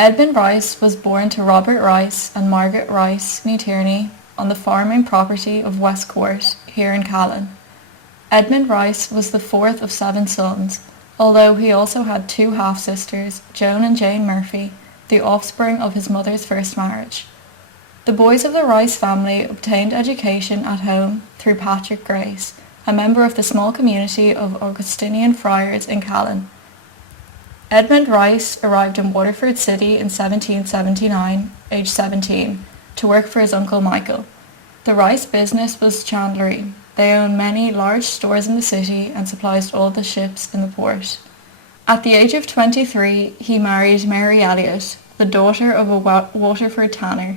Edmund Rice was born to Robert Rice and Margaret Rice ní Tierney on the farming property of West Court, here in Callan. Edmund Rice was the fourth of 7 sons, although he also had 2 half-sisters, Joan and Jane Murphy, the offspring of his mother's first marriage. The boys of the Rice family obtained education at home through Patrick Grace, a member of the small community of Augustinian friars in Callan. Edmund Rice arrived in Waterford City in 1779, aged 17, to work for his uncle Michael. The Rice business was chandlery. They owned many large stores in the city and supplied all the ships in the port. At the age of 23, he married Mary Elliot, the daughter of a Waterford tanner.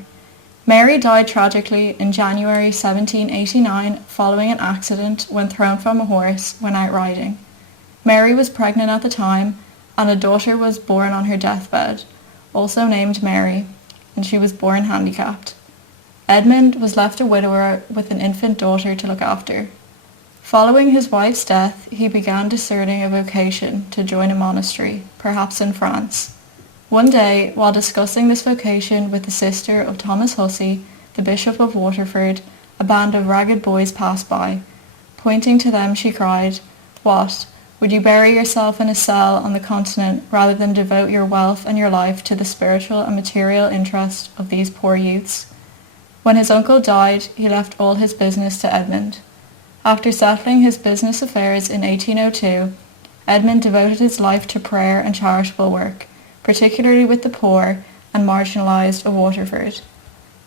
Mary died tragically in January 1789 following an accident when thrown from a horse when out riding. Mary was pregnant at the time, and a daughter was born on her deathbed, also named Mary, and she was born handicapped. Edmund was left a widower with an infant daughter to look after. Following his wife's death, he began discerning a vocation to join a monastery, perhaps in France. One day, while discussing this vocation with the sister of Thomas Hussey, the Bishop of Waterford, a band of ragged boys passed by. Pointing to them, she cried, "What? Would you bury yourself in a cell on the continent rather than devote your wealth and your life to the spiritual and material interest of these poor youths?" When his uncle died, he left all his business to Edmund. After settling his business affairs in 1802, Edmund devoted his life to prayer and charitable work, particularly with the poor and marginalised of Waterford.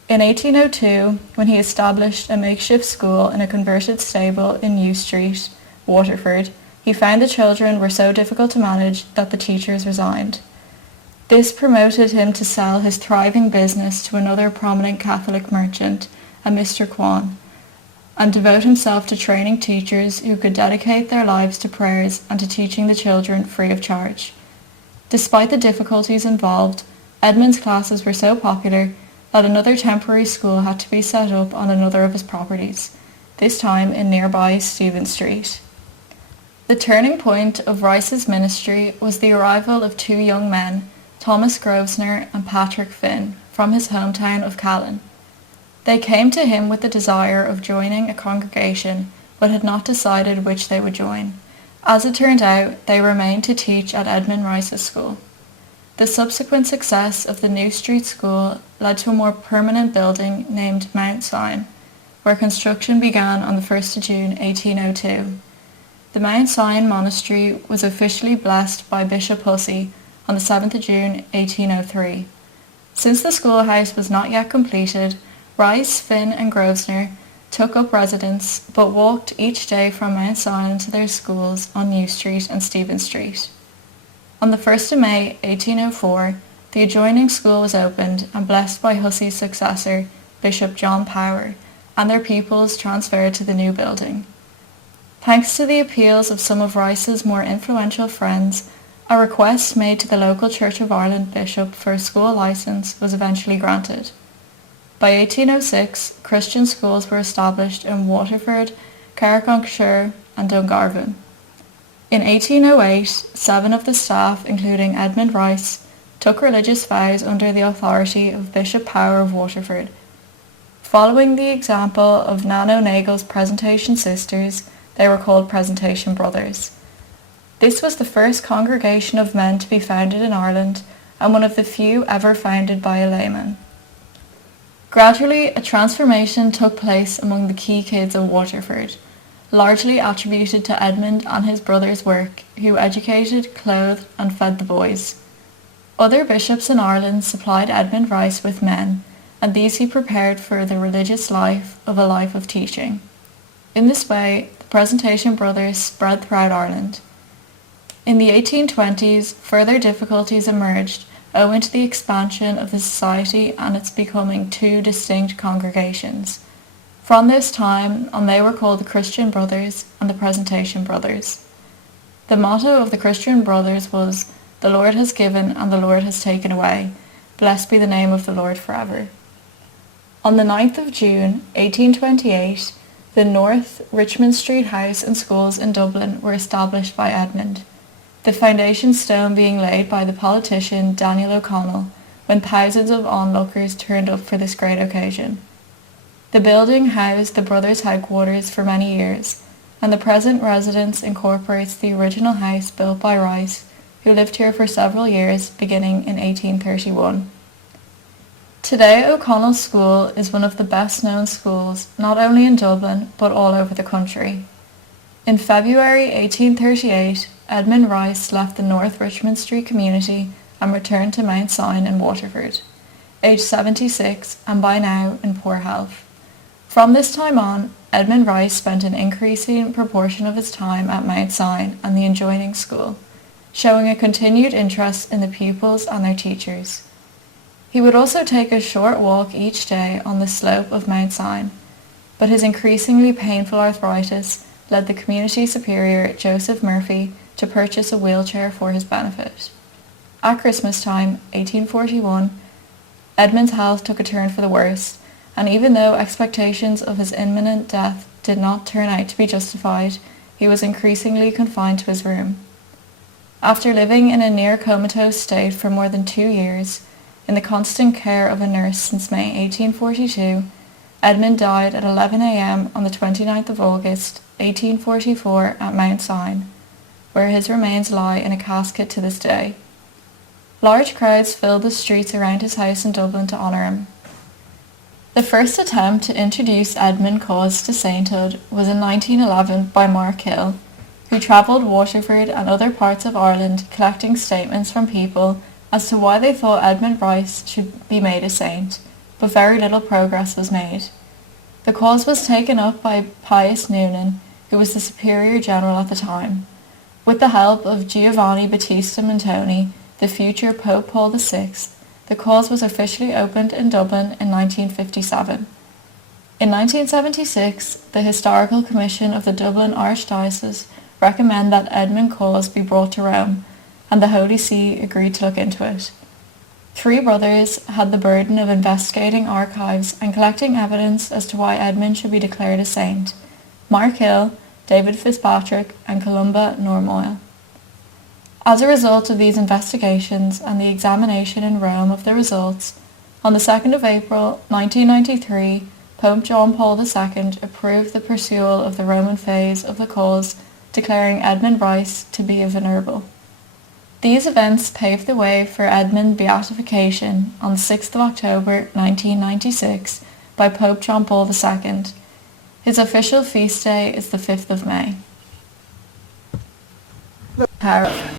In 1802, when he established a makeshift school in a converted stable in New Street, Waterford, he found the children were so difficult to manage that the teachers resigned. This promoted him to sell his thriving business to another prominent Catholic merchant, a Mr. Kwan, and devote himself to training teachers who could dedicate their lives to prayers and to teaching the children free of charge. Despite the difficulties involved, Edmund's classes were so popular that another temporary school had to be set up on another of his properties, this time in nearby Stephen Street. The turning point of Rice's ministry was the arrival of 2 young men, Thomas Grosvenor and Patrick Finn, from his hometown of Callan. They came to him with the desire of joining a congregation, but had not decided which they would join. As it turned out, they remained to teach at Edmund Rice's school. The subsequent success of the New Street School led to a more permanent building named Mount Sion, where construction began on the 1st of June 1802. The Mount Sion Monastery was officially blessed by Bishop Hussey on the 7th of June 1803. Since the schoolhouse was not yet completed, Rice, Finn and Grosvenor took up residence but walked each day from Mount Sion to their schools on New Street and Stephen Street. On the 1st of May 1804, the adjoining school was opened and blessed by Hussey's successor, Bishop John Power, and their pupils transferred to the new building. Thanks to the appeals of some of Rice's more influential friends, a request made to the local Church of Ireland bishop for a school licence was eventually granted. By 1806, Christian schools were established in Waterford, Carrickonshaw and Dungarvan. In 1808, 7 of the staff, including Edmund Rice, took religious vows under the authority of Bishop Power of Waterford. Following the example of Nan O'Nagle's Presentation Sisters, they were called Presentation Brothers. This was the first congregation of men to be founded in Ireland and one of the few ever founded by a layman. Gradually, a transformation took place among the key kids of Waterford, largely attributed to Edmund and his brother's work, who educated, clothed and fed the boys. Other bishops in Ireland supplied Edmund Rice with men, and these he prepared for the religious life of a life of teaching. In this way, the Presentation Brothers spread throughout Ireland. In the 1820s, further difficulties emerged owing to the expansion of the society and its becoming 2 distinct congregations. From this time on, they were called the Christian Brothers and the Presentation Brothers. The motto of the Christian Brothers was, "The Lord has given and the Lord has taken away. Blessed be the name of the Lord forever." On the 9th of June 1828, the North Richmond Street House and Schools in Dublin were established by Edmund, the foundation stone being laid by the politician Daniel O'Connell, when thousands of onlookers turned up for this great occasion. The building housed the brothers' headquarters for many years, and the present residence incorporates the original house built by Rice, who lived here for several years, beginning in 1831. Today, O'Connell School is one of the best-known schools not only in Dublin, but all over the country. In February 1838, Edmund Rice left the North Richmond Street community and returned to Mount Sion in Waterford, aged 76 and by now in poor health. From this time on, Edmund Rice spent an increasing proportion of his time at Mount Sion and the adjoining school, showing a continued interest in the pupils and their teachers. He would also take a short walk each day on the slope of Mount Sion, but his increasingly painful arthritis led the community superior, Joseph Murphy, to purchase a wheelchair for his benefit. At Christmas time, 1841, Edmund's health took a turn for the worse, and even though expectations of his imminent death did not turn out to be justified, he was increasingly confined to his room. After living in a near comatose state for more than 2 years, in the constant care of a nurse since May 1842, Edmund died at 11 a.m. on the 29th of August, 1844 at Mount Sion, where his remains lie in a casket to this day. Large crowds filled the streets around his house in Dublin to honour him. The first attempt to introduce Edmund cause to sainthood was in 1911 by Mark Hill, who travelled Waterford and other parts of Ireland collecting statements from people as to why they thought Edmund Rice should be made a saint, but very little progress was made. The cause was taken up by Pius Noonan, who was the Superior General at the time. With the help of Giovanni Battista Montoni, the future Pope Paul VI, the cause was officially opened in Dublin in 1957. In 1976, the Historical Commission of the Dublin Archdiocese recommended that Edmund cause be brought to Rome, and the Holy See agreed to look into it. 3 brothers had the burden of investigating archives and collecting evidence as to why Edmund should be declared a saint: Mark Hill, David Fitzpatrick, and Columba Normoyle. As a result of these investigations and the examination in Rome of the results, on the 2nd of April 1993, Pope John Paul II approved the pursual of the Roman phase of the cause, declaring Edmund Rice to be a venerable. These events paved the way for Edmund beatification on the 6th of October 1996 by Pope John Paul II. His official feast day is the 5th of May.